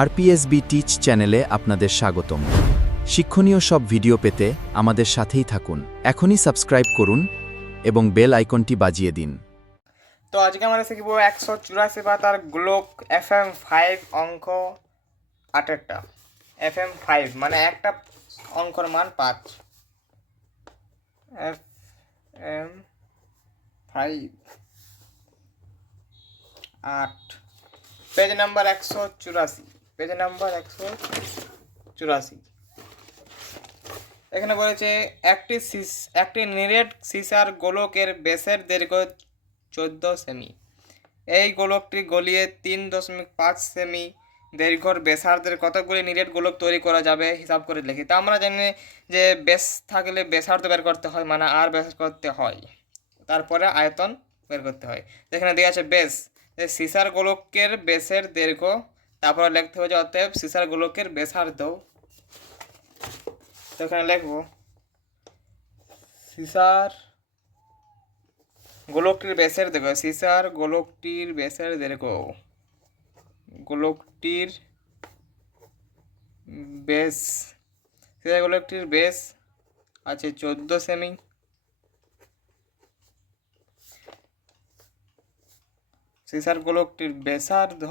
আরপিএসবি teach চ্যানেলে আপনাদের স্বাগতম। শিক্ষণীয় সব ভিডিও পেতে আমাদের সাথেই থাকুন। এখনই সাবস্ক্রাইব করুন এবং বেল আইকনটি বাজিয়ে দিন। তো আজকে আমরা শিখব 184 পাতার গ্লোক FM5 অঙ্ক 8টা। FM5 মানে একটা অঙ্কর মান 5। FM5 8 page number 184। Page number 184। এখানে বলেছে একটি নিরেট সিসার গোলকের ব্যাসের দৈর্ঘ্য 14 সেমি। এই গোলকটি গলিয়ে 3.5 সেমি দৈর্ঘ্যর ব্যাসার্ধের কতগুলি নিরেট গোলক তৈরি করা যাবে হিসাব করে লিখি। তা আমরা জানি যে ব্যাস থাকলে ব্যাসার্ধ বের করতে হয়, মানে আর ব্যাস করতে হয়, তারপরে আয়তন বের করতে হয়। যেখানে দেওয়া আছে ব্যাস, যে সিসার গোলকের ব্যাসের দৈর্ঘ্য, তারপরে লিখতে হবে যে অতএব সিসার গোলকের ব্যাসার্ধ। তো এখানে লিখবো সিসার গোলকটির ব্যাসের দৈর্ঘ্য, সিসার গোলকটির ব্যাসের দৈর্ঘ্য, গোলকটির ব্যাস, সিসার গোলকটির ব্যাস আছে 14 সেমি। সিসার গোলকটির ব্যাসার্ধ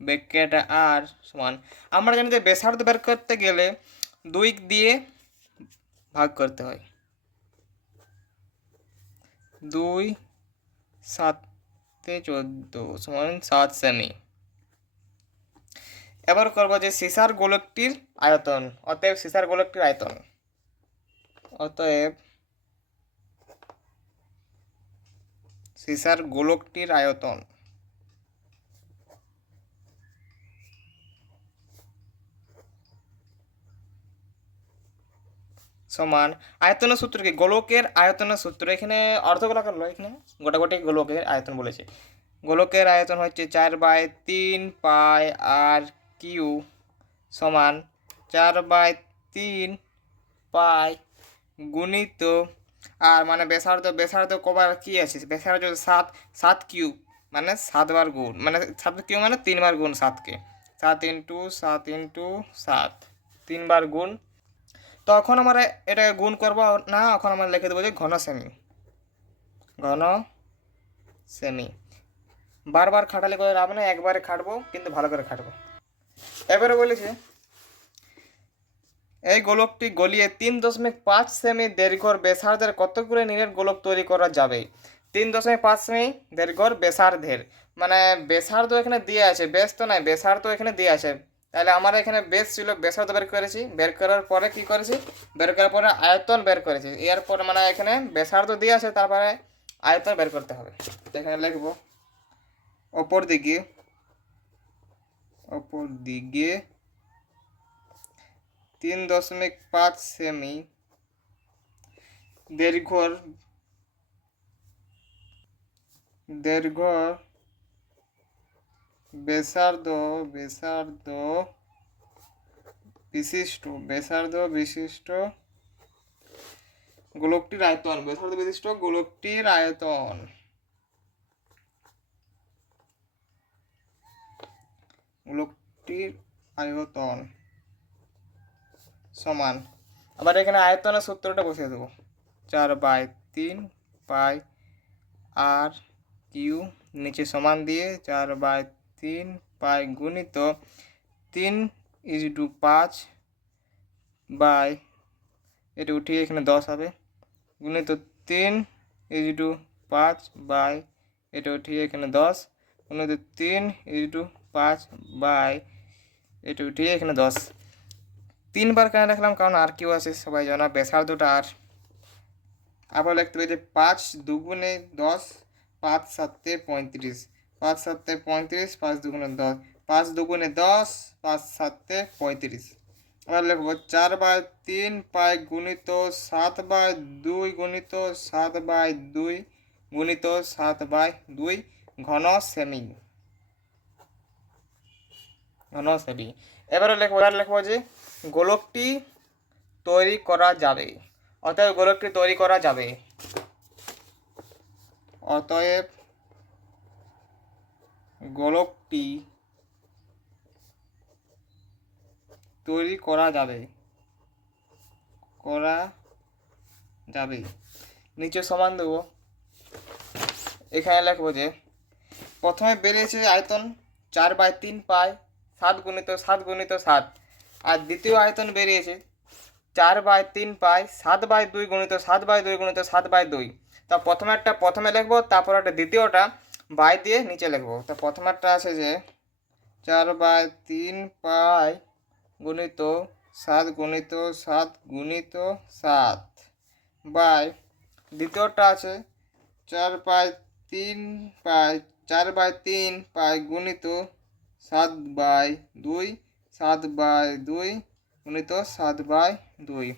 ব্র্যাকেট আর সমান, আমরা জানি যে ব্যাসার্ধ বের করতে গেলে 2 দিয়ে ভাগ করতে হয়। 2 7 14 সমান 7 সেমি। এবার করবো যে সিসার গোলকটির আয়তন, অতএব সিসার গোলকটির আয়তন, অতএব সিসার গোলকটির আয়তন সমান আয়তনের সূত্র কি, গোলকের আয়তনের সূত্র, এখানে অর্ধগোলক হলো, এখানে গোটাগোটি গোলকের আয়তন বলেছে। গোলকের আয়তন হচ্ছে 4/3 পাই আর কিউ সমান 4/3 পাই গুণিত আর মানে ব্যাসার্ধ কবার কি আছে, ব্যাসার্ধ 7 কিউব মানে 7 বার গুণ, মানে 7 কিউব মানে 3 বার গুণ 7কে, 7 ইন্টু 7 3 বার গুণ। তখন আমরা এটা গুণ করবো না, এখন আমরা লিখে দেবো যে ঘন সেমি, ঘন সেমি। বারবার খাটালে করে লাভ না, একবারে খাটবো কিন্তু ভালো করে খাটবো। এবারে বলেছে এই গোলকটি গলিয়ে 3.5 সেমি দৈর্ঘ্যর ব্যাসার্ধের কতগুলো নিরেট গোলক তৈরি করা যাবে। 3.5 সেমি দৈর্ঘ্যর ব্যাসার্ধের, মানে ব্যাসার্ধ এখানে দিয়ে আছে, ব্যাস তো নাই, ব্যাসার্ধ এখানে দিয়ে আছে। তাহলে আমার এখানে বেস ছিল, ব্যাসার্ধ বের করেছি, বের করার পরে কি করেছি, বের করার পরে আয়তন বের করেছি। এরপর মানে এখানে ব্যাসার্ধ দিয়ে আছে, তারপরে আয়তন বের করতে হবে। এখানে লিখবো অপর দিকে 3.5 সেমি দৈর্ঘ্যর ব্যাসার্ধ বিশিষ্ট গোলকটির আয়তন, ব্যাসার্ধ বিশিষ্ট গোলকটির আয়তন সমান, আবার এখানে আয়তনের সূত্রটা বসিয়ে দেবো, 4/3 পাই আর কিউ, নিচে সমান দিয়ে 4/3 পাই গুণিত 3:5 বাই, এটা উঠিয়ে এখানে 10 হবে, গুণিত 3:5 বাই, এটা উঠিয়ে এখানে 10, গুণিত 3:5 বাই, এটা উঠিয়ে এখানে 10। 3 বার কেন রাখলাম, কারণ আর কিউ আছে সবাই জানা, ব্যাসার্ধটা আর। আবার লিখতে হবে যে 5 দুগুণে 10, 5 7 35, 5 7 35, 5 দুগুণে 10, 5 দুগুণে 10, 5 7 35। আবার লিখবো 4/3 পাই গুণিত 7/2 গুণিত 7/2 গুণিত 7/2 ঘন সেমি, ঘন সেমি। এবারে লিখবো যে গোলকটি তৈরি করা যাবে, অতএব গোলকটি তৈরি করা যাবে, অতএব গোলকটি তৈরি করা যাবে করা যাবে নিচে সমান দেবো। এখানে লিখবো যে প্রথমে বেরিয়েছে আয়তন 4/3 পাই 7 × 7 × 7, আর দ্বিতীয় আয়তন বেরিয়েছে 4/3 পাই 7/2 × 7/2 × 7/2। তা প্রথমে লিখবো, তারপর একটা দ্বিতীয়টা বাই দিয়ে নিচে লিখবো। তো প্রথমেরটা আছে যে 4/3 পাই গুণিত 7 × 7 × 7 বাই দ্বিতীয়টা আছে 4/3 পাই 4/3 পাই গুণিত 7/2 7/2 গুণিত 7/2।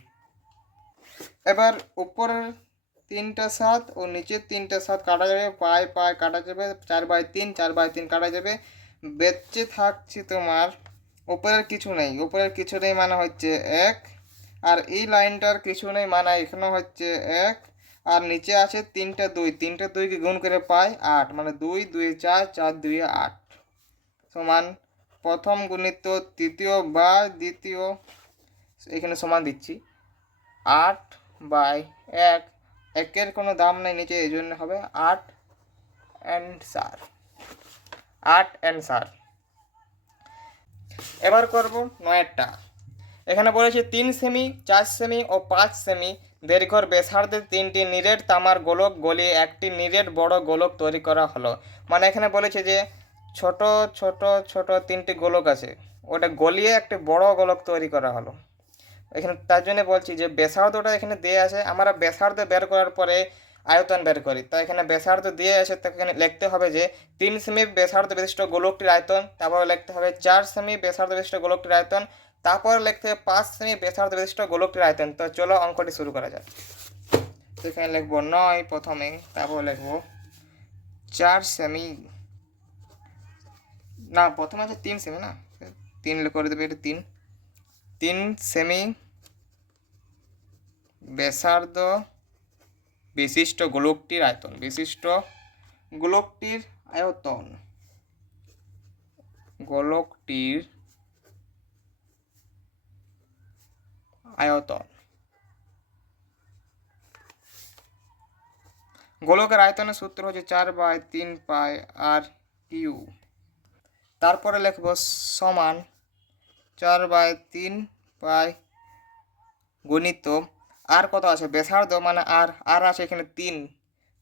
এবার উপরের 3টা 7 ও নিচের 3টা 7 কাটা যাবে, পাই পাই কাটা যাবে, 4/3 4/3 কাটা যাবে, বেঁচে থাকছে তোমার উপরের কিছু নেই মানে হচ্ছে 1, আর এই লাইনটার কিছু নেই মানে এখানে হচ্ছে 1, আর নিচে আছে 3টা 2, 3টা 2কে গুণ করে পাই 8, মানে 2 2 4 4 2 8 সমান প্রথম গুণিত তৃতীয় বা দ্বিতীয়, এখানে সমান দিচ্ছি 8/1, একের কোনো দাম নেই নিচে, এই জন্য হবে 8 অ্যান্সার। এবার করব 9টা। এখানে বলেছে 3 সেমি 4 সেমি ও 5 সেমি দৈর্ঘ্যের ব্যাসার্ধের 3টি নিরেট তামার গোলক গলিয়ে একটি নিরেট বড় গোলক তৈরি করা হলো। মানে এখানে বলেছে যে ছোট ছোট ছোট 3টি গোলক আছে, ওটা গলিয়ে একটি বড় গোলক তৈরি করা হলো। এখানে তার জন্য বলছি যে ব্যাসার্ধটা এখানে দিয়ে আছে, আমরা ব্যাসার্ধ বের করার পরে আয়তন বের করি, তাই এখানে ব্যাসার্ধ দিয়ে আছে, তো এখানে লিখতে হবে যে 3 সেমি ব্যাসার্ধ বিশিষ্ট গোলকটির আয়তন, তারপর লিখতে হবে 4 সেমি ব্যাসার্ধ বিশিষ্ট গোলকটির আয়তন, তারপর লিখতে হবে 5 সেমি ব্যাসার্ধ বিশিষ্ট গোলকটির আয়তন। তো চলো অঙ্কটি শুরু করা যাক। তো এখানে লিখবো 9 প্রথমে, তারপর লিখবো 4 সেমি, না প্রথমে আছে 3 সেমি, না 3 করে দেবে, এটা 3 সেমি ব্যাসার্ধ বিশিষ্ট গোলকটির আয়তন, গোলকটির আয়তন গোলকের আয়তনের সূত্র হচ্ছে 4/3 পাই আর কিউ। তারপরে লিখব সমান 4/3 পাই গুণিত আর কত আছে ব্যাসার্ধ, মানে আর আছে এখানে 3,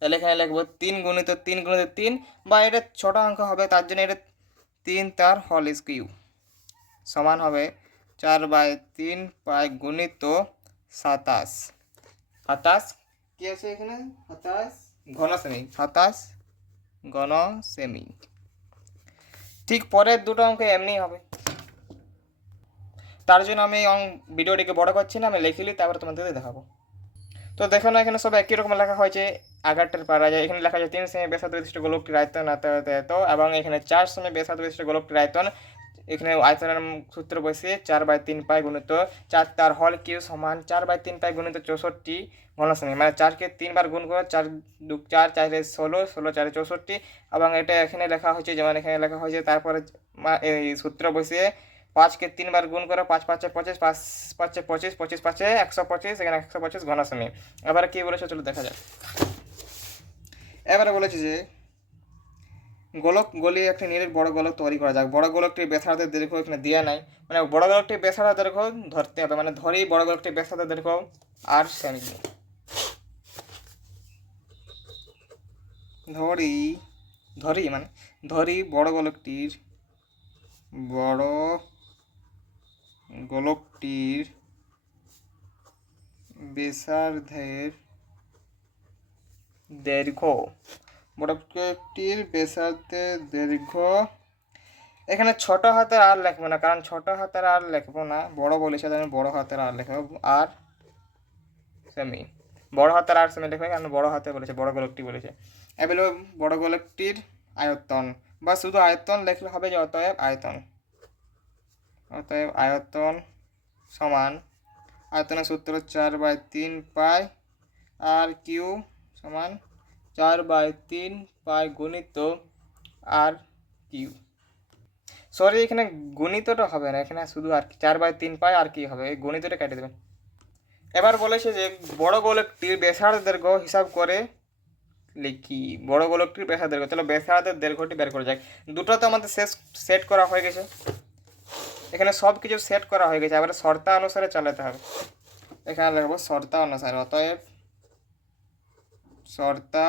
তাহলে এখানে লিখবো 3 × 3 × 3, বা এটা ছোট অঙ্ক হবে তার জন্য এটা 3 তার হোল কিউ সমান হবে 4/3 পাই গুণিত 27 কি আছে এখানে 27 ঘন সেমি। ঠিক পরের দুটো অঙ্ক এমনি হবে, তার জন্য আমি ভিডিওটিকে বড় করছি না, আমি লিখিলি তারপরে তোমাদের দেখাবো। তো দেখো না এখানে সব একই রকম লেখা হয়েছে, আগেরটার পারা যায়। এখানে লেখা আছে 3 সেমি ব্যাসার্ধ বিশিষ্ট গোলকটির আয়তন এত, এবং এখানে 4 সেমি ব্যাসার্ধ বিশিষ্ট গোলকটির আয়তন, এখানে আয়তনের সূত্র বসিয়ে 4/3 পাই গুণিত 4 তার হল কিউ সমান 4/3 পাই গুণিত 64 ঘন সেমি, মানে 4কে 3 বার গুণ করে 4 2 4 4 16 16 4 64, এবং এটা এখানে লেখা হয়েছে যেমন এখানে লেখা হয়েছে, তারপরে এই সূত্র বসিয়ে 5কে 3 বার গুণ করে 5 5 25 5 5 25 25 5 125, এখানে 125 ঘন সেমি। এবারে কি বলেছে চলো দেখা যাক। এবারে বলেছে যে গোলক গলিয়ে একটি নিরেট বড় গোলক তৈরি করা যাক। বড় গোলকটির ব্যাসার্ধের দৈর্ঘ্য এখানে দেওয়া নাই, মানে বড় গোলকটির ব্যাসার্ধের দৈর্ঘ্য ধরতে হবে, মানে ধরি বড় গোলকটির ব্যাসার্ধের দৈর্ঘ্য আর সেমি, ধরি বড় গোলকটির ব্যাসার্ধের দৈর্ঘ্য, এখানে ছোট হাতের আর লিখবো না, কারণ ছোট হাতের আর লিখবো না, বড় বলেছে আমি বড় হাতের আর লিখবো, আর সেমি, বড় হাতের আর সেমি লিখবে, কারণ বড় হাতে বলেছে, বড় গোলকটি বলেছে। এবার বড় গোলকটির আয়তন, বা শুধু আয়তন লিখলে হবে যে অতএব আয়তন সমান আয়তনের সূত্র 4/3 পাই আর কিউ সমান 4/3 পাই গুণিত আর কিউ। সরি, এখানে গণিতটা হবে না, এখানে শুধু আর কি 4/3 পাই আর কি হবে, এই গণিতটা কেটে দেবেন। এবার বলেছে যে বড় গোলকটির ব্যাসার্ধ দৈর্ঘ্য হিসাব করে লিখি। বড় গোলকটির ব্যাসার্ধ দৈর্ঘ্য, তাহলে ব্যাসার্ধের দৈর্ঘ্যটি বের করে যাক। দুটো তো আমাদের শেষ সেট করা হয়ে গেছে, এখানে সব কিছু সেট করা হয়ে গেছে, এবারে শর্তা অনুসারে চালাতে হবে। এখানে লিখবো শর্তা অনুসারে, অতএব শর্তা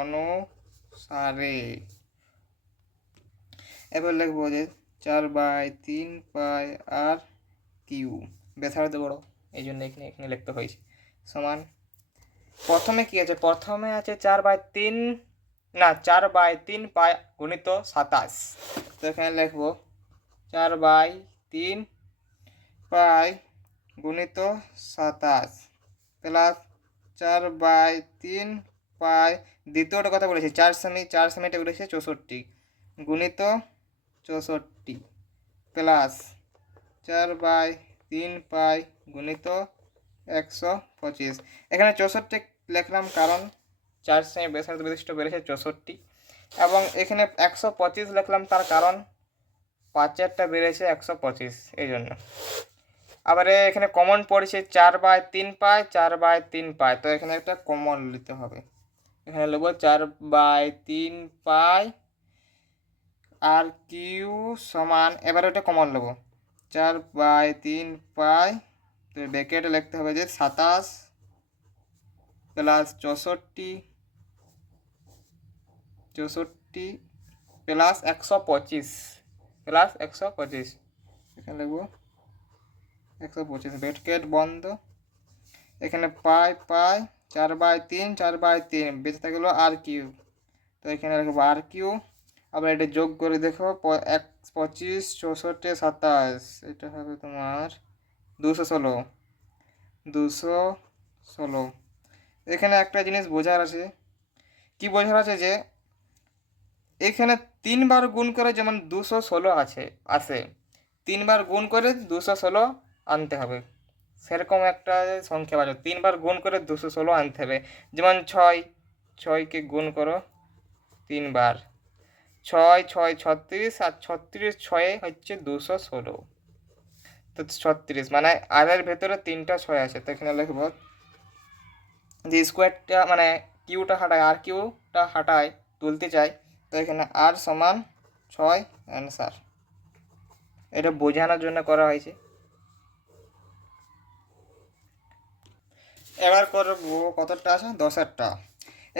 অনুসারে। এবার লিখবো যে 4/3 পাই আর কিউ, ব্যাসার্ধ বড় এই জন্য এখানে এখানে লিখতে হয়েছে, সমান প্রথমে কি আছে, প্রথমে আছে 4/3, না 4/3 পাই গুণিত 27। তো এখানে লিখবো 4/3 পাই গুণিত 27 প্লাস 4/3 পাই, দ্বিতীয়টা কথা বলেছি 4 সেমিটা বলেছে 64 গুণিত 64 প্লাস 4/3 পাই গুণিত 125। এখানে 64 লিখলাম কারণ 4 সেমি ব্যাসার্ধ বিশিষ্ট বেড়েছে 64, এবং এখানে 125 লিখলাম তার কারণ 5টা বেড়েছে 125 এই জন্য। আবার এখানে কমন পড়েছে 4/3 পাই, 4/3 পাই, তো এখানে একটা কমন নিতে হবে, এখানে লিখবো 4/3 পাই আর কিউ সমান, এবার ওটা কমন নেবো 4/3 পাই, তো ব্র্যাকেটে লিখতে হবে যে 27 প্লাস 64 প্লাস 125 প্লাস 125, এখানে লিখবো 125, ব্র্যাকেট বন্ধ। এখানে পাই পাই 4/3 4/3 বেঁচে থাকলো আর কিউ, তো এখানে লিখবো আর কিউ। আবার এটা যোগ করে দেখো 25 64 27, এটা হবে তোমার 216 216। এখানে একটা জিনিস বোঝার আছে, কি বোঝার আছে যে এখানে 3বার গুণ করে যেমন 216 আসে 3বার গুণ করে 216 আনতে হবে, সেরকম একটা সংখ্যা বাজো 3বার গুণ করে 216 আনতে হবে। যেমন 6কে গুণ করো 3বার, 6 6 36 আর 36 6 হচ্ছে 216, তো 36 মানে আরের ভেতরে 3টা 6 আছে, তো এখানে লিখবো যে স্কোয়ারটা মানে কিউটা হাঁটায় আর কিউটা হাঁটায় তুলতে চাই, তো এখানে আর সমান 6 অ্যান্সার, এটা বোঝানোর জন্য করা হয়েছে। এবার করবো কতটা আছে, 10টা।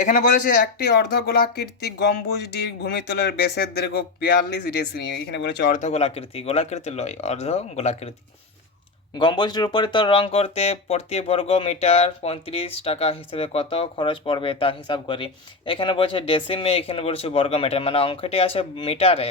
এখানে বলেছে একটি অর্ধগোলাকৃতি গম্বুজটির ভূমিতলের ব্যাসের দৈর্ঘ্য 42 ডেসিমি, এখানে বলেছে অর্ধগোলাকৃতি, গোলাকৃতি লয়, অর্ধগোলাকৃতি। গম্বুজটির উপরিতল রং করতে প্রতি বর্গ মিটার 35 টাকা হিসেবে কত খরচ পড়বে তা হিসাব করি। এখানে বলছে ডেসিমে, এখানে বলছে বর্গ মিটার, মানে অঙ্কটি আছে মিটারে,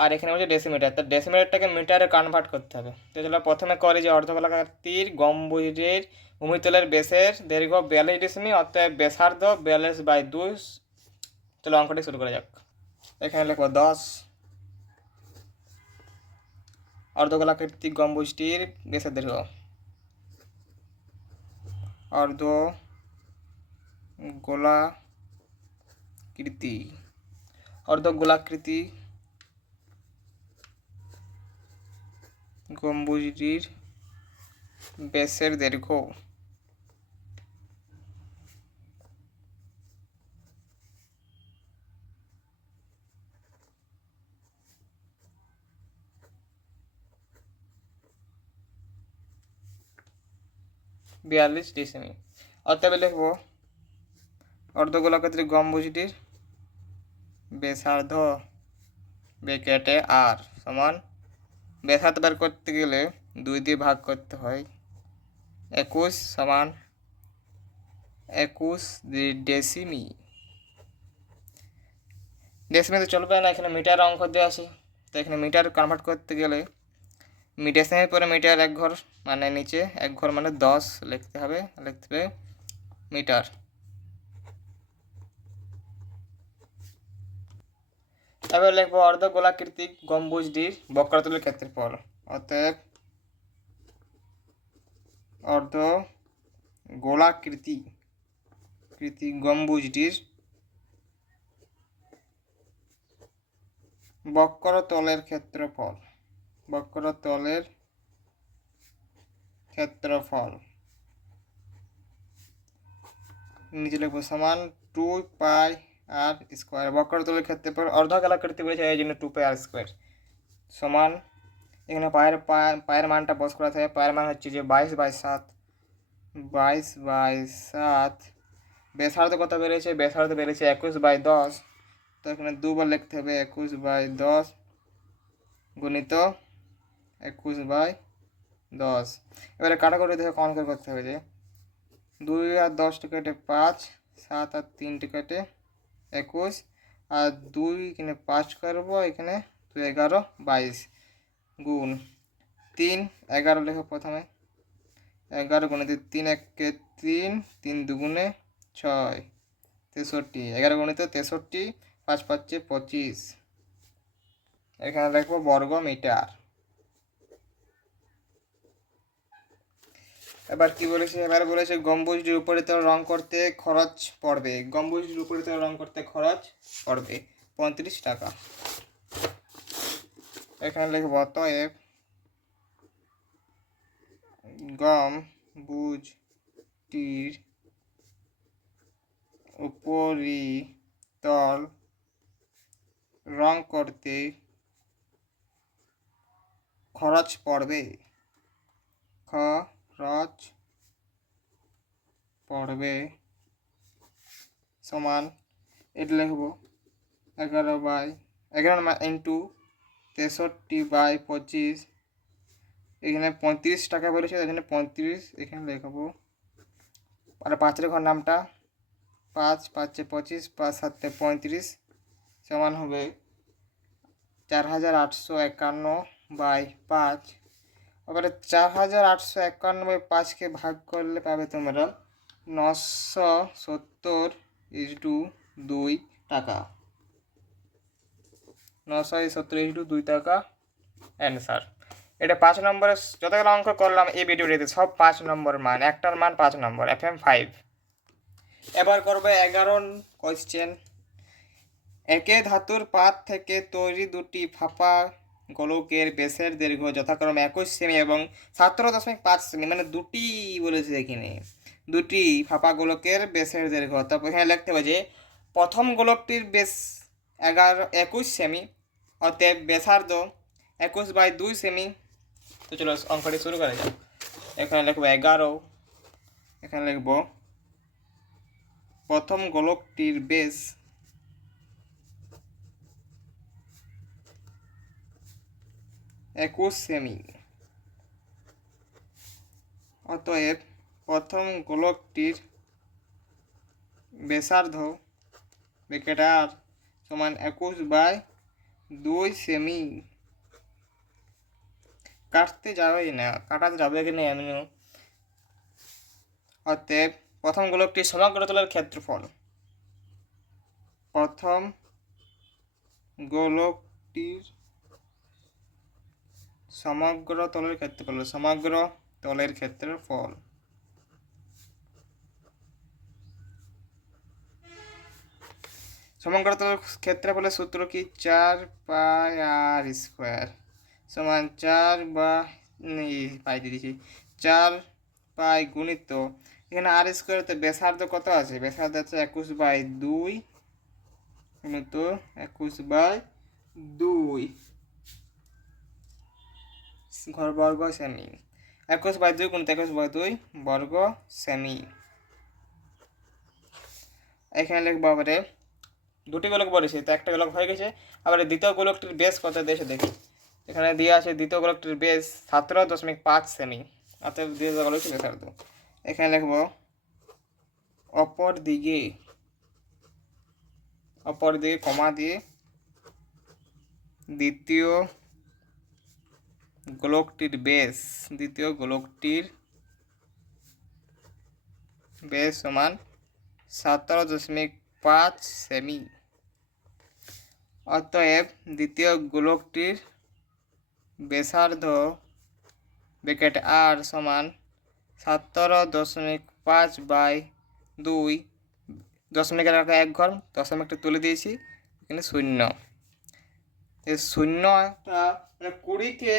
আর এখানে বলছে ডেসিমিটার, তো ডেসিমিটারটাকে মিটারে কনভার্ট করতে হবে। তো চলো প্রথমে করি যে অর্ধগোলাকৃতির গম্বুজের ভূমিতলের ব্যাসের দৈর্ঘ্য 42 ডেসিমি, অতএব ব্যাসার্ধ 42/2। চলো অঙ্কটি শুরু করা যাক। এখানে লিখবো 10, অর্ধগোলাকৃতি গম্বুজটির ব্যাসের দৈর্ঘ্য, অর্ধগোলাকৃতি গম্বুজটির ব্যাসের দৈর্ঘ্য 42 ডেসিমি, অতএব লিখবো অর্ধগোলাকৃতির গম্বুজটির ব্যাসার্ধ ব্র্যাকেটে আর সমান, ব্যাসার্ধ বের করতে গেলে 2 দিয়ে ভাগ করতে হয়, 21 সমান 21 ডেসিমি। ডেসিমিতে চলবে না, এখানে মিটার অঙ্ক দেওয়া আছে, তো এখানে মিটার কনভার্ট করতে গেলে ডেসিমির পরে মিটার এক ঘর, মানে নিচে এক ঘর মানে 10 লিখতে হবে মিটার। এবার লিখবো অর্ধগোলাকৃতি গম্বুজটির বক্রতলের ক্ষেত্রফল, অতএব অর্ধগোলাকৃতি গম্বুজটির বক্রতলের ক্ষেত্রফল, বক্রতলের ক্ষেত্রফল নিচে লিখবো সমান 2 পাই আর স্কোয়ার। বক্রতলের ক্ষেত্রফল অর্ধগোলাকৃতি বলেছে এই জন্য 2 পাই আর স্কোয়ার সমান, এখানে পায়ের মানটা বস করা থাকে। পায়ের মান হচ্ছে যে 22/7, 22/7। ব্যাসার্ধ কত বেড়েছে? ব্যাসার্ধ বেড়েছে 21/10, তো এখানে দুবার লিখতে হবে 21/10 গুণিত 21/10। এবারে কাটাকুটি থেকে কম করে করতে হবে যে 2 আর 10 কেটে 5, 7 আর 3 কেটে 21, আর 2 এখানে 5 করবো, এখানে 2 11 22 গুণ 3 11 লেখো প্রথমে। 11 গুণিত 3 1 3, 3 2 6, 63। 11 গুণিত 63, 5 5 25। এখানে লিখবো বর্গ মিটার। এবার কি বলেছে? এবার বলেছে গম্বুজটির উপরিতল রং করতে খরচ পড়বে। গম্বুজটির উপরিতল রং করতে খরচ পড়বে 35 টাকা। এখানে লিখবো অতএব গম্বুজটির উপরিতল রং করতে খরচ পড়বে, খরচ পড়বে সমান, এটা লিখবো 11 ইন্টু 63/25। এখানে 35 টাকা বলেছে, এখানে 35, এখানে লিখবো আর 5 ঘর নামটা 5 5 25, 5 7 35 সমান হবে 4851/5। এবারে 4851/5কে ভাগ করলে পাবে তোমরা 970/2 টাকা। 970/2 টাকা অ্যান্সার। এটা 5 নম্বরের যতগুলো অঙ্ক করলাম এই ভিডিওটিতে সব 5 নম্বর মান, একটার মান 5 নম্বর, FM 5। এবার করবে 11 কোয়েশ্চেন। একে ধাতুর পাত থেকে তৈরি দুটি ফাঁপা গোলকের ব্যাসের দৈর্ঘ্য যথাক্রমে 21 সেমি এবং 17.5 সেমি, মানে দুটি বলেছে এখানে, দুটি ফাঁপা গোলকের ব্যাসের দৈর্ঘ্য। তারপর এখানে লিখতে হবে যে প্রথম গোলকটির ব্যাস 21 সেমি, অতএব ব্যাসার্ধ 21/2 সেমি। তো চলো অঙ্কটি শুরু করা যাক। এখানে লিখবো 11, এখানে লিখবো প্রথম গোলকটির ব্যাস 21 সেমি, অতএব প্রথম গোলকটির ব্যাসার্ধ ব্র্যাকেটার সমান 21/2 সেমি। কাটতে যাবেই না, কাটাতে যাবে কি না এমনি। অতএব প্রথম গোলকটির সমগ্র তলের ক্ষেত্রফল, প্রথম গোলকটির সমগ্র তলের ক্ষেত্রফল, সমগ্র তলের ক্ষেত্রফল সমগ্র তলের ক্ষেত্রফলের সূত্র কি? 4 পাই আর স্কোয়ার সমান 4 পাই গুণিত, এখানে আর স্কোয়ারতে ব্যাসার্ধ কত আছে? ব্যাসার্ধ আছে 21/2 গুণিত 21/2 ঘর বর্গ সেমি। 21/2 গুণিত 21/2 বর্গ সেমি। এখানে লিখবো আবারে দুটি গোলক বলেছে, তো একটা গোলক হয়ে গেছে। আবার দ্বিতীয় গোলকটির বেস কত দিয়েছে দেখি। এখানে দিয়ে আছে দ্বিতীয় গোলকটির বেস 17.5 সেমি, অর্থাৎ দ্বিতীয় গোলকটির ব্যাসার্ধ। এখানে লিখবো অপর দিকে কমা দিয়ে দ্বিতীয় গোলকটির বেস সমান 17.5 সেমি। অতএব দ্বিতীয় গোলকটির ব্যাসার্ধ ব্র্যাকেট আর সমান 17.5/2, দশমিকের আগে 1 ঘর, দশমিকটা তুলে দিয়েছি, এখানে 0। এই শূন্যটা মানে 20কে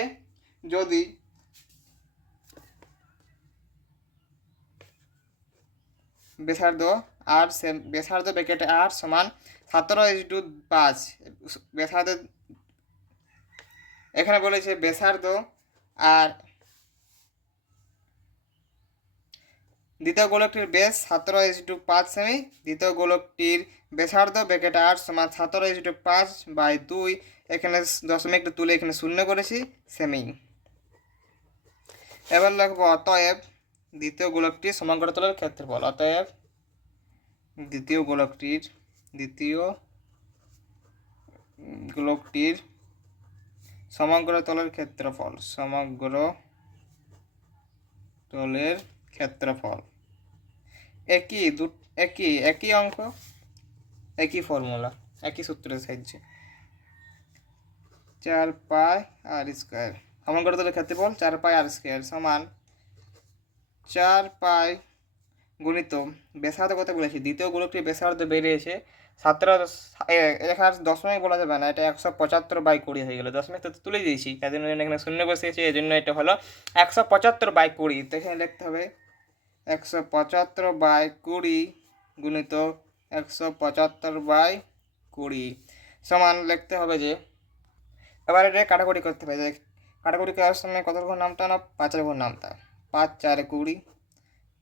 যদি ব্যাসার্ধ আর ব্যাসার্ধ ব্র্যাকেটে আর সমান 17:5 ব্যাসার্ধ এখানে বলেছে ব্যাসার্ধ আর দ্বিতীয় গোলকটির ব্যাস 17:5 সেমি, দ্বিতীয় গোলকটির ব্যাসার্ধ ব্র্যাকেট আর সমান 17:5/2, এখানে দশমিকটা তুলে এখানে শূন্য করেছি সেমি। এবার লিখব অতএব দ্বিতীয় গোলকটির সমগ্র তলের ক্ষেত্রফল। অতএব দ্বিতীয় গোলকটির সমগ্র তলের ক্ষেত্রফল, সমগ্র তলের ক্ষেত্রফল একই অঙ্ক, একই ফর্মুলা, একই সূত্রের সাহায্যে 4 পাই আর স্কোয়ার। সমগ্র তলের ক্ষেত্রফল 4 পাই আর স্কোয়ার সমান 4 পাই গুণিত ব্যাসার্ধ কত বলেছি, দ্বিতীয় গোলকটির ব্যাসার্ধ বেরিয়েছে 17, এখানে দশমিক বলা যাবে না, এটা 175/20 হয়ে গেল। দশমিক তো তুলে দিয়েছি, তাই জন্য এখানে শূন্য বসিয়েছি, এই জন্য এটা হলো 175/20। তো এখানে লিখতে হবে 175/20 গুণিত 175/20 সমান লিখতে হবে যে, এবার এটা কাটাকুটি করতে হবে। যে কাটাকুটি করার সময় কত ঘর নামতা না 5 ঘর নামতা, 5 4 20,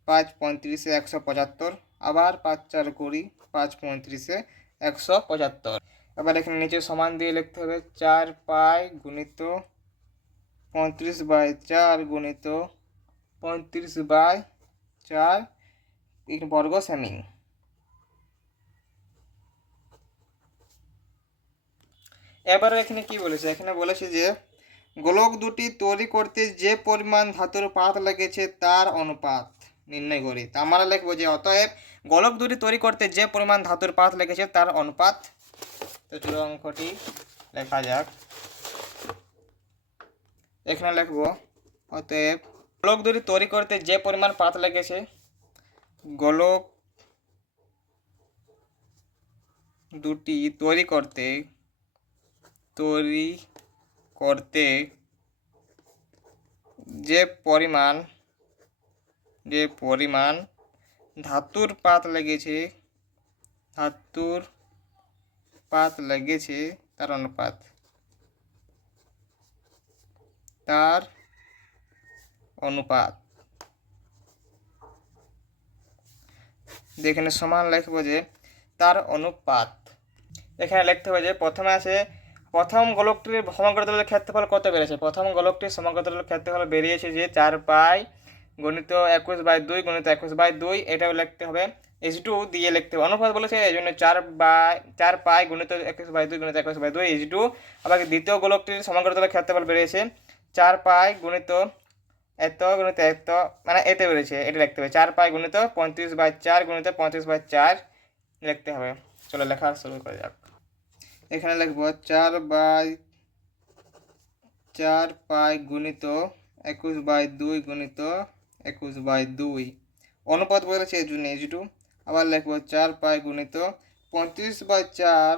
5 35 175, আবার 5 4 20, 5 35 175। এবার এখানে নিচে সমান দিয়ে লিখতে হবে 4 পাই গুণিত 35/4 গুণিত 35/4 বর্গ সেমি। এবারে এখানে কি বলেছে, এখানে বলেছে যে গোলক দুটি তৈরি করতে যে পরিমাণ ধাতুর পাত লেগেছে তার অনুপাত নির্ণয় করি। তা আমরা লিখবো যে অতএব গোলক দুটি তৈরি করতে যে পরিমাণ ধাতুর পাত লেগেছে তার অনুপাত। তো চলো অঙ্কটি লেখা যাক। এখানে লিখবো অতএব গোলক দুটি তৈরি করতে যে পরিমাণ পাত লেগেছে, গোলক দুটি তৈরি করতে যে পরিমাণ ধাতুর পাত লেগেছে তার অনুপাত, এখানে সমান লিখবো যে তার অনুপাত। এখানে লিখতে হবে যে প্রথমে আছে প্রথম গোলকটির সমগ্র তলের ক্ষেত্রফল কত বেরিয়েছে। প্রথম গোলকটির সমগ্র তলের ক্ষেত্রফল বেরিয়েছে যে 4 পাই গুণিত 21/2 গুণিত 21/2, এটাও লিখতে হবে H2 দিয়ে লিখতে হবে। অনুপাত বলেছে এই জন্য 4 পাই গুণিত 21/2 গুণিত 21/2 H2। আবার দ্বিতীয় গোলকটির সমগ্র তলের ক্ষেত্রফল বেরিয়েছে 4 পাই গুণিত এত গুণিত এত, মানে এতে বেরিয়েছে, এটা লিখতে হবে 4 পাই গুণিত 35/4 গুণিত 35/4 লিখতে হবে। চলো লেখা শুরু করা যাক। এখানে লিখবো 4 পাই গুণিত 21/2 গুণিত 21/2, অনুপাত বলেছে এই জন্য H2। আবার লিখবো 4 পাই গুণিত 35/4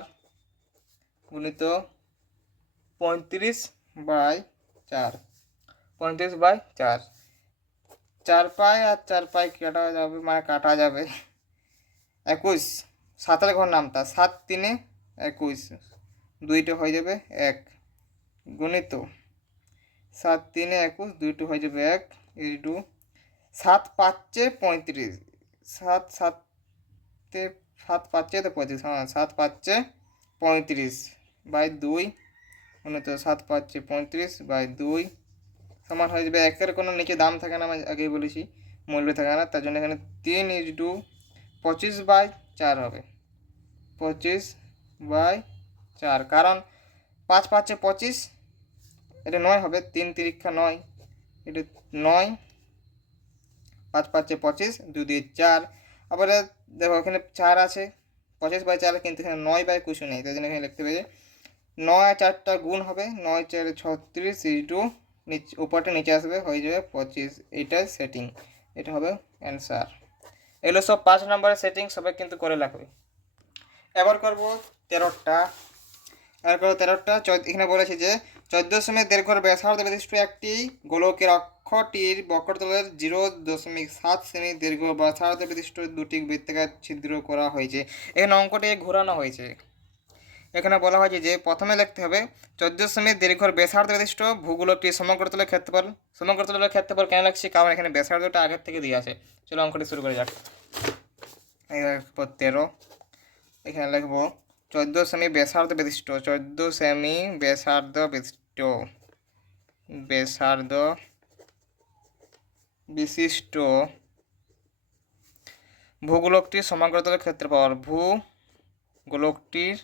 গুণিত 35/4, 35/4, 4 পাই আর 4 পাই কাটা যাবে, মানে কাটা যাবে 21, 7 ঘর নামতা 7 3 21, 2টা হয়ে যাবে 1 গুণিত 7 3 21, 2টা হয়ে যাবে 1 ইন্টু 7 5 35, 7 7 5 তো 35, হ্যাঁ 7 5 35/2 গুণিত 7 5 35/2 সমান হয়ে যাবে, একের কোনো নিচে দাম থাকে না, আমি আগেই বলেছি মূল্য থাকে না, তার জন্য এখানে 3 ইন্টু 25/4 হবে, 25/4, কারণ 5 5 25, এটা 9 হবে, 3 তিরিক্ষা 9, এটা 9, 5 5 25, 2 দিয়ে 4। আবার দেখো এখানে 4 আছে 25/4, কিন্তু এখানে 9/21 নেই, তাই জন্য এখানে লিখতে হবে যে 9 আর 4টা গুণ হবে, 9 4 36 ইন্টু নিচে উপরটা নিচে আসবে, হয়ে যাবে 25। এইটাই সেটিং, এটা হবে অ্যান্সার। এগুলো সব 5 নম্বরের সেটিং, সবাই কিন্তু করে রাখবে। এবার করব 13টা। এরপর 13টা এখানে বলেছে যে 14 দৈর্ঘ্যের ব্যাসার্ধ বিশিষ্ট একটি গোলকের অক্ষটির বক্রতলের 0.7 সেমি দৈর্ঘ্য ব্যাসার্ধ বিশিষ্ট দুটি বৃত্তাকার ছিদ্র করা হয়েছে। এখানে অঙ্কটি ঘোরানো হয়েছে। এখানে বলা হয়েছে যে প্রথমে লিখতে হবে 14 দৈর্ঘ্যের ব্যাসার্ধ বিশিষ্ট ভূগোলকটি সমগ্রতলের ক্ষেত্রফল। সমগ্রতলের ক্ষেত্রফল কেন লাগছে? কারণ এখানে ব্যাসার্ধটা আগের থেকে দিয়ে আছে। চলো অঙ্কটি শুরু করে যাক। 13 এখানে লিখবো 14 ব্যাসার্ধ বিশিষ্ট 14 ব্যাসার্ধ বিশিষ্ট ব্যাসার্ধ বিশিষ্ট ভূগোলকটির সমগ্রতলের ক্ষেত্রফল। ভূগোলকটির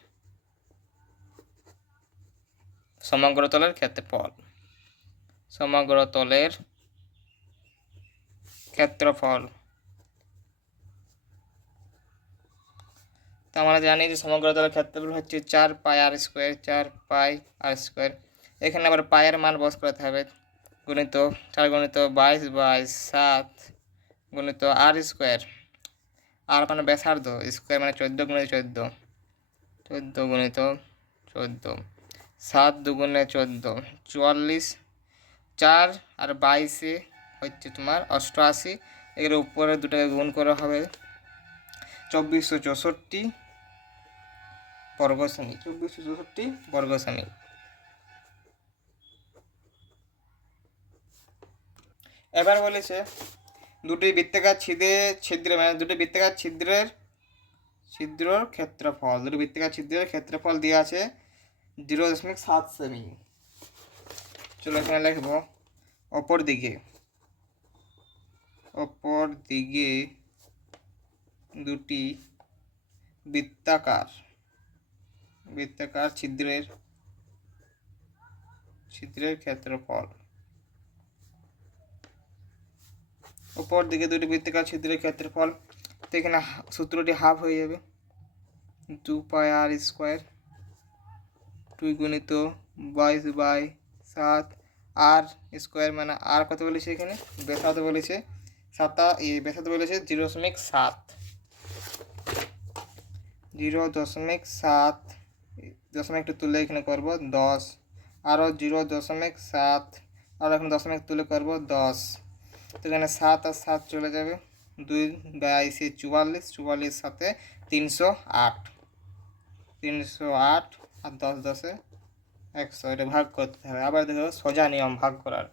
সমগ্রতলের ক্ষেত্রফল। সমগ্রতলের ক্ষেত্রফল। তো আমরা জানি যে সমগ্রতলের ক্ষেত্রফল হচ্ছে 4 পাই আর স্কোয়ার। 4 পাই আর স্কোয়ার। এখানে আবার পায়ের মান বস করতে হবে। গুণিত 4 গুণিত 22/7 গুণিত আর স্কোয়ার। আর মানে ব্যাসার্ধ, স্কোয়ার মানে 14 গুণিত 14। 14 গুণিত 14। 7 দুগুণে 14, 44। 4 আর 22 হচ্ছে তোমার 88। এর উপরে দুটাকে গুণ করা হবে 2464 বর্গ সেমি। 2464 বর্গ সেমি। এবার বলেছে দুটি বৃত্তাকার ছিদ্রের মানে দুটি বৃত্তাকার ছিদ্রের ক্ষেত্রফল। দুটি বৃত্তাকার ছিদ্রের ক্ষেত্রফল দেওয়া আছে 0.7 সেমি। চলো এখানে লিখবো অপর দিকে দুটি বৃত্তাকার ছিদ্রের ক্ষেত্রফল। উপর দিকে দুটি বৃত্তাকার ছিদ্রের ক্ষেত্রফল। তো এখানে সূত্রটি হাফ হয়ে যাবে। 2 পাই আর স্কোয়ার 2 গুণিত 22/7 আর স্কোয়ার মানে আর কত বলেছে এখানে? ব্যাসার্ধ বলেছে ব্যাসার্ধ বলেছে 0.7। 0.7 দশমিকটা তুলে এখানে করব 10। আরও 0.7 আর এখন দশমিক তুলে করব 10। তো এখানে 7 আর 7 চলে যাবে। 2/22 44। 44 সাথে 308। 308 আর 10 10 100। এটা ভাগ করতে হবে। আবার দেখো সোজা নিয়ম ভাগ করার।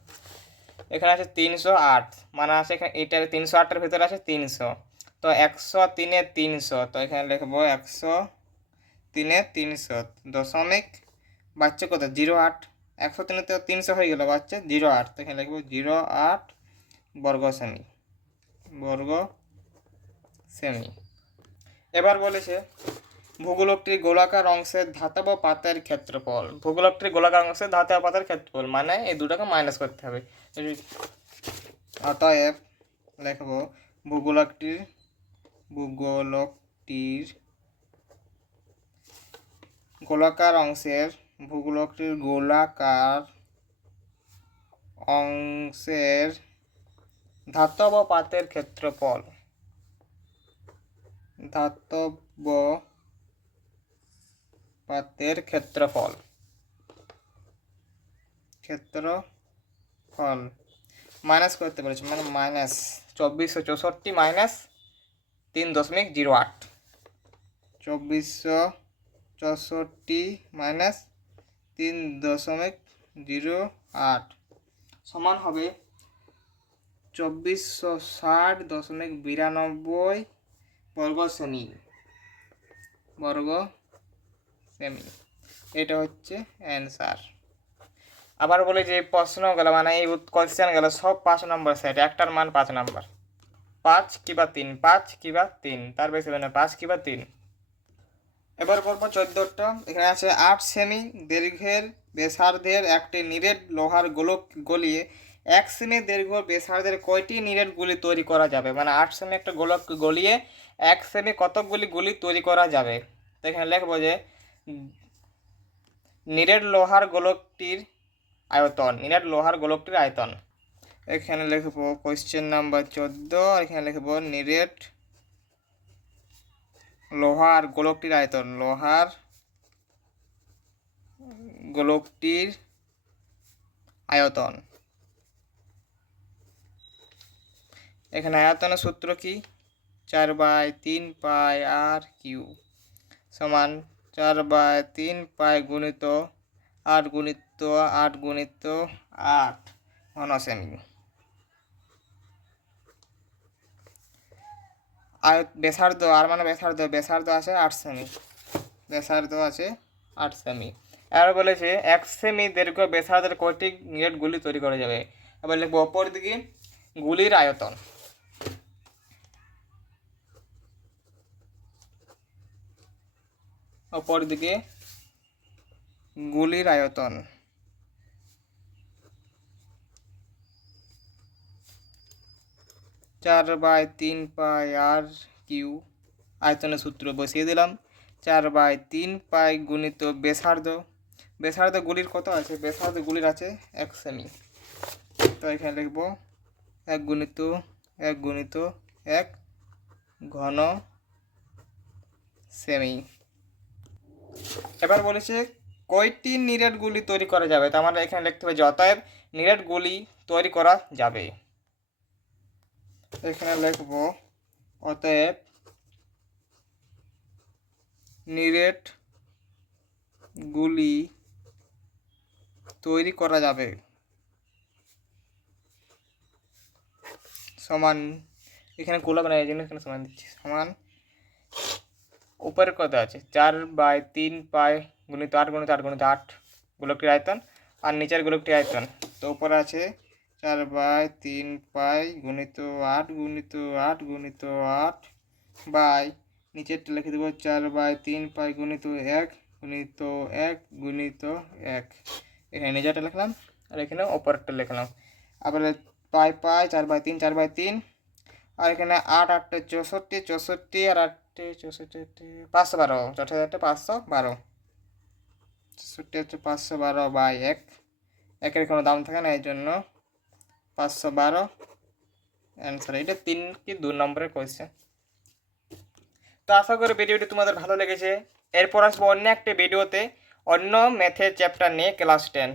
এখানে আছে 308 মানে আছে এখানে এটার 308-এর ভিতরে আছে 300। তো 103-এ 300। তো এখানে লিখবো 103-এ 300 দশমিক বাচ্চা কত 08। 103-এ তো 300 হয়ে গেল, বাচ্চা 08। তো এখানে লিখবো 08 বর্গ সেমি। এবার বলেছে ভূগোলকটির গোলাকার অংশের ধাতব পাতের ক্ষেত্রফল। ভূগোলকটির গোলাকার অংশের ধাতব পাতের ক্ষেত্রফল মানে এই দুটাকে মাইনাস করতে হবে। অতএব লিখব ভূগোলকটির গোলাকার অংশের ধাতব পাতের ক্ষেত্রফল। মাইনাস করতে পেরেছি মানে মাইনাস 2464 মাইনাস 3.08। 2464 মাইনাস 3.08 সমান হবে 2460.92 বর্গ সেমি। এটা হচ্ছে অ্যান্সার। আবার বলি যে প্রশ্নগুলো মানে এই কোয়েশ্চেনগুলো সব 5 নম্বর সেট। একটার মান 5 নম্বর। 5 কিংবা 3, 5 কিংবা 3, তার বেশি হবে না, 5 কিংবা 3। এবার করবো 14টা। এখানে আছে 8 সেমি দৈর্ঘ্যের ব্যাসার্ধের একটি নিরেট লোহার গোলক গলিয়ে 1 সেমি দৈর্ঘ্য ব্যাসার্ধের কয়টি নিরেট গুলি তৈরি করা যাবে? মানে 8 সেমি একটা গোলক গলিয়ে 1 সেমি কতকগুলি গুলি তৈরি করা যাবে? তো এখানে লিখবো যে নিরেট লোহার গোলকটির আয়তন। এখানে লিখবো কোয়েশ্চেন নাম্বার 14। এখানে লিখবো নিরেট লোহার গোলকটির আয়তন। গোলকটির আয়তন। এখানে আয়তনের সূত্র কি? 4/3 পাই আর কিউ সমান 4/3 পাই গুণিত 8 গুণিত 8 গুণিত 8 ঘন সেমি। ব্যাসার্ধ আর মানে ব্যাসার্ধ আছে 8 সেমি, ব্যাসার্ধ আছে 8 সেমি। এবার বলেছে 1 সেমি দৈর্ঘ্য ব্যাসার্ধের কয়টি নিরেট গুলি তৈরি করা যাবে। এবার লিখবো অপর দিকে গুলির আয়তন। অপর দিকে গুলির আয়তন। চার বাই 3 পাই আর কিউ আয়তনের সূত্র বসিয়ে দিলাম। 4/3 পাই গুণিত ব্যাসার্ধ। ব্যাসার্ধ গুলির কত আছে? ব্যাসার্ধ গুলির আছে 1 সেমি। তো এখানে লিখবো 1 গুণিত 1 গুণিত 1 ঘন সেমি। এবার বলেছে কয়টি নিরেট গুলি তৈরি করা যাবে। তো আমরা এখানে লিখতে হবে যে অতএব নিরেট গুলি তৈরি করা যাবে। এখানে লিখব অতএব নিরেট গুলি তৈরি করা যাবে সমান, এখানে গোলক নেই এই জন্য এখানে সমান দিচ্ছি, সমান উপরে কত আছে 4/3 পাই গুণিত 8 গুণিত 8 গুণিত 8 গোলকটির আয়তন, আর নিচের গোলকটির আয়তন। তো উপরে আছে 4/3 পাই গুণিত 8 গুণিত 8 গুণিত 8 বাই নিচেরটা লিখে দেবো 4/3 পাই গুণিত 1 গুণিত 1 গুণিত 1। এখানে নিচেরটা লিখলাম আর এখানে ওপরটা লিখলাম। আবার পাই পাই 4/3 4/3 আর এখানে 8 8 64 64 আর 8 64 512 64 512 64 হচ্ছে 512 বাই 1। একের কোনো দাম থাকে না এই জন্য 512 অ্যান্সার। এটা 3 কি 2 নম্বরের কোয়েশ্চেন। তো আশা করি ভিডিওটি তোমাদের ভালো লেগেছে। এরপর আসবো অন্য একটা ভিডিওতে অন্য ম্যাথের চ্যাপ্টার নিয়ে, ক্লাস 10।